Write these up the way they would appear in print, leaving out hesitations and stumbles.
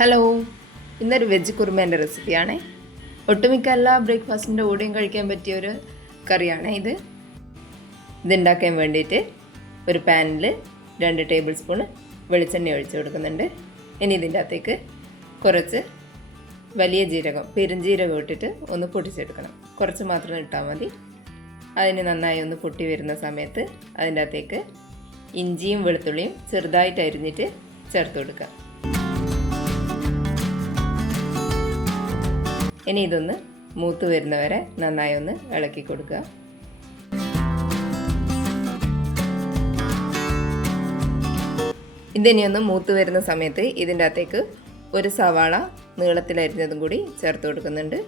Hello, ഇന്നൊരു veg കുറുമേൻ്റെ റെസിപ്പിയാണ്. ഒട്ടുമിക്ക എല്ലാ ബ്രേക്ക്ഫാസ്റ്റിൻ്റെ കൂടെയും കഴിക്കാൻ പറ്റിയൊരു കറിയാണ് ഇത്. ഇതുണ്ടാക്കാൻ വേണ്ടിയിട്ട് ഒരു പാനിൽ 2 ടേബിൾ സ്പൂൺ വെളിച്ചെണ്ണ ഒഴിച്ച് കൊടുക്കുന്നുണ്ട്. ഇനി ഇതിൻ്റെ അകത്തേക്ക് കുറച്ച് വലിയ ജീരകം, പെരുംജീരകം ഇട്ടിട്ട് ഒന്ന് പൊട്ടിച്ചെടുക്കണം. കുറച്ച് മാത്രം ഇട്ടാൽ മതി. അതിന് നന്നായി ഒന്ന് പൊട്ടി വരുന്ന സമയത്ത് അതിൻ്റെ അകത്തേക്ക് ഇഞ്ചിയും വെളുത്തുള്ളിയും ചെറുതായിട്ട് അരിഞ്ഞിട്ട് ചേർത്ത് കൊടുക്കുക. ഇനി ഇതൊന്ന് മൂത്ത് വരുന്നവരെ നന്നായി ഒന്ന് ഇളക്കി കൊടുക്കുക. ഇതിനി ഒന്ന് മൂത്ത് വരുന്ന സമയത്ത് ഇതിൻ്റെ അകത്തേക്ക് ഒരു സവാള നീളത്തിലരിഞ്ഞതും കൂടി ചേർത്ത് കൊടുക്കുന്നുണ്ട്.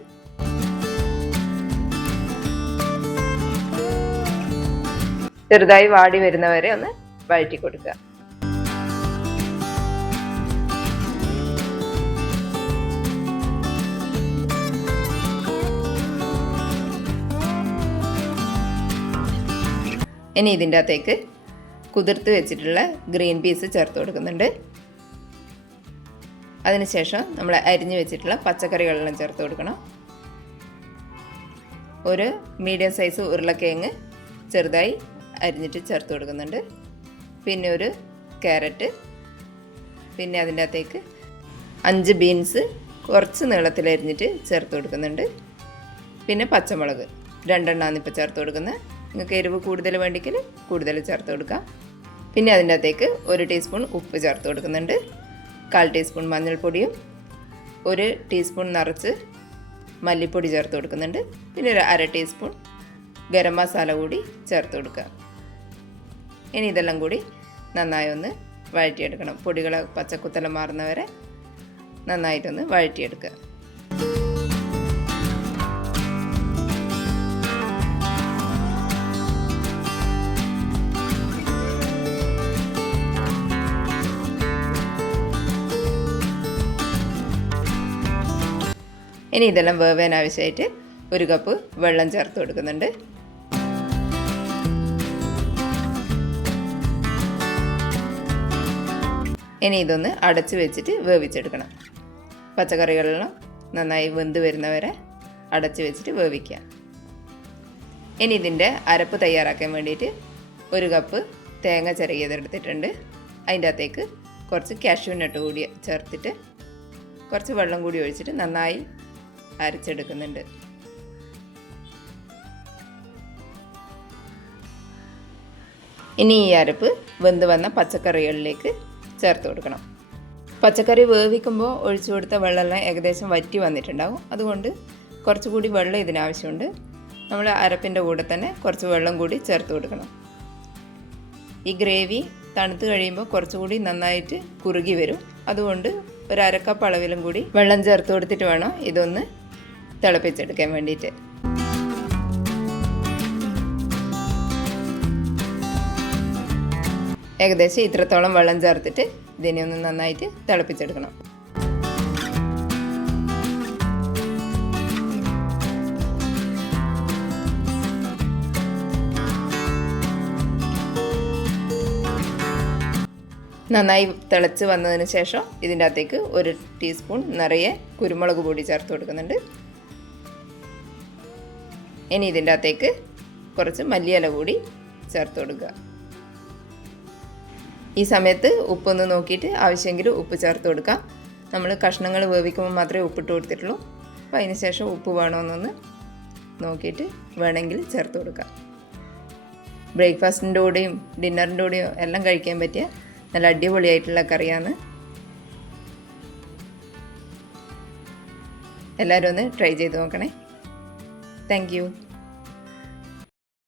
ചെറുതായി വാടി വരുന്നവരെ ഒന്ന് വഴറ്റി കൊടുക്കുക. ഇനി ഇതിൻ്റെ അകത്തേക്ക് കുതിർത്ത് വെച്ചിട്ടുള്ള ഗ്രീൻ പീസ് ചേർത്ത് കൊടുക്കുന്നുണ്ട്. അതിനുശേഷം നമ്മൾ അരിഞ്ഞു വെച്ചിട്ടുള്ള പച്ചക്കറികളെല്ലാം ചേർത്ത് കൊടുക്കണം. ഒരു മീഡിയം സൈസ് ഉരുളക്കിഴങ്ങ് ചെറുതായി അരിഞ്ഞിട്ട് ചേർത്ത് കൊടുക്കുന്നുണ്ട്. പിന്നെ ഒരു ക്യാരറ്റ്, പിന്നെ അതിൻ്റെ അകത്തേക്ക് 5 ബീൻസ് കുറച്ച് നീളത്തിൽ അരിഞ്ഞിട്ട് ചേർത്ത് കൊടുക്കുന്നുണ്ട്. പിന്നെ പച്ചമുളക് 2 എണ്ണമാണ് ഇപ്പോൾ ചേർത്ത് കൊടുക്കുന്നത്. നിങ്ങൾക്ക് എരിവ് കൂടുതൽ വേണ്ടിയെങ്കിൽ കൂടുതൽ ചേർത്ത് കൊടുക്കാം. പിന്നെ അതിൻ്റെ അകത്തേക്ക് 1 ടീസ്പൂൺ ഉപ്പ് ചേർത്ത് കൊടുക്കുന്നുണ്ട്. 1/4 ടീസ്പൂൺ മഞ്ഞൾപ്പൊടിയും 1 ടീസ്പൂൺ നിറച്ച് മല്ലിപ്പൊടി ചേർത്ത് കൊടുക്കുന്നുണ്ട്. പിന്നെ ഒരു 1/2 ടീസ്പൂൺ ഗരം മസാല കൂടി ചേർത്ത് കൊടുക്കുക. ഇനി ഇതെല്ലാം കൂടി നന്നായി ഒന്ന് വഴറ്റിയെടുക്കണം. പൊടികളെ പച്ചക്കുത്തെല്ലാം മാറുന്നവരെ നന്നായിട്ടൊന്ന് വഴറ്റിയെടുക്കുക. ഇനി ഇതെല്ലാം വേവാൻ ആവശ്യമായിട്ട് 1 കപ്പ് വെള്ളം ചേർത്ത് കൊടുക്കുന്നുണ്ട്. ഇനി ഇതൊന്ന് അടച്ച് വെച്ചിട്ട് വേവിച്ചെടുക്കണം. പച്ചക്കറികളെല്ലാം നന്നായി വെന്ത് വരുന്നവരെ അടച്ച് വെച്ചിട്ട് വേവിക്കുക. ഇനി ഇതിൻ്റെ അരപ്പ് തയ്യാറാക്കാൻ വേണ്ടിയിട്ട് 1 കപ്പ് തേങ്ങ ചിരകിയതെടുത്തിട്ടുണ്ട്. അതിൻ്റെ അകത്തേക്ക് കുറച്ച് കാഷ്യൂ നട്ട് കൂടി ചേർത്തിട്ട് കുറച്ച് വെള്ളം കൂടി ഒഴിച്ചിട്ട് നന്നായി അരച്ചെടുക്കുന്നുണ്ട്. ഇനി ഈ അരപ്പ് വെന്ത് വന്ന പച്ചക്കറികളിലേക്ക് ചേർത്ത് കൊടുക്കണം. പച്ചക്കറി വേവിക്കുമ്പോൾ ഒഴിച്ചു കൊടുത്ത വെള്ളമെല്ലാം ഏകദേശം വറ്റി വന്നിട്ടുണ്ടാകും. അതുകൊണ്ട് കുറച്ചുകൂടി വെള്ളം ഇതിനാവശ്യമുണ്ട്. നമ്മൾ അരപ്പിൻ്റെ കൂടെ തന്നെ കുറച്ച് വെള്ളം കൂടി ചേർത്ത് കൊടുക്കണം. ഈ ഗ്രേവി തണുത്ത് കഴിയുമ്പോൾ കുറച്ചുകൂടി നന്നായിട്ട് കുറുകി വരും. അതുകൊണ്ട് ഒരു 1/2 കപ്പ് അളവിലും കൂടി വെള്ളം ചേർത്ത് കൊടുത്തിട്ട് വേണം ഇതൊന്ന് തിളപ്പിച്ചെടുക്കാൻ വേണ്ടിയിട്ട്. ഏകദേശം ഇത്രത്തോളം വെള്ളം ചേർത്തിട്ട് ഇതിനെ ഒന്ന് നന്നായിട്ട് തിളപ്പിച്ചെടുക്കണം. നന്നായി തിളച്ച് വന്നതിന് ശേഷം ഇതിൻ്റെ അകത്തേക്ക് 1 ടീസ്പൂൺ നിറയെ കുരുമുളക് പൊടി ചേർത്ത് കൊടുക്കുന്നുണ്ട്. ഇനി ഇതിൻ്റെ അകത്തേക്ക് കുറച്ച് മല്ലിയില കൂടി ചേർത്ത് കൊടുക്കുക. ഈ സമയത്ത് ഉപ്പൊന്ന് നോക്കിയിട്ട് ആവശ്യമെങ്കിൽ ഉപ്പ് ചേർത്ത് കൊടുക്കാം. നമ്മൾ കഷ്ണങ്ങൾ വേവിക്കുമ്പോൾ മാത്രമേ ഉപ്പിട്ട് കൊടുത്തിട്ടുള്ളൂ. അപ്പോൾ അതിന് ശേഷം ഉപ്പ് വേണമെന്നൊന്ന് നോക്കിയിട്ട് വേണമെങ്കിൽ ചേർത്ത് കൊടുക്കാം. ബ്രേക്ക്ഫാസ്റ്റിൻ്റെ കൂടെയും ഡിന്നറിൻ്റെ കൂടെയും എല്ലാം കഴിക്കാൻ പറ്റിയ നല്ല അടിപൊളിയായിട്ടുള്ള കറിയാണ്. എല്ലാവരും ഒന്ന് ട്രൈ ചെയ്ത് നോക്കണേ. Thank you.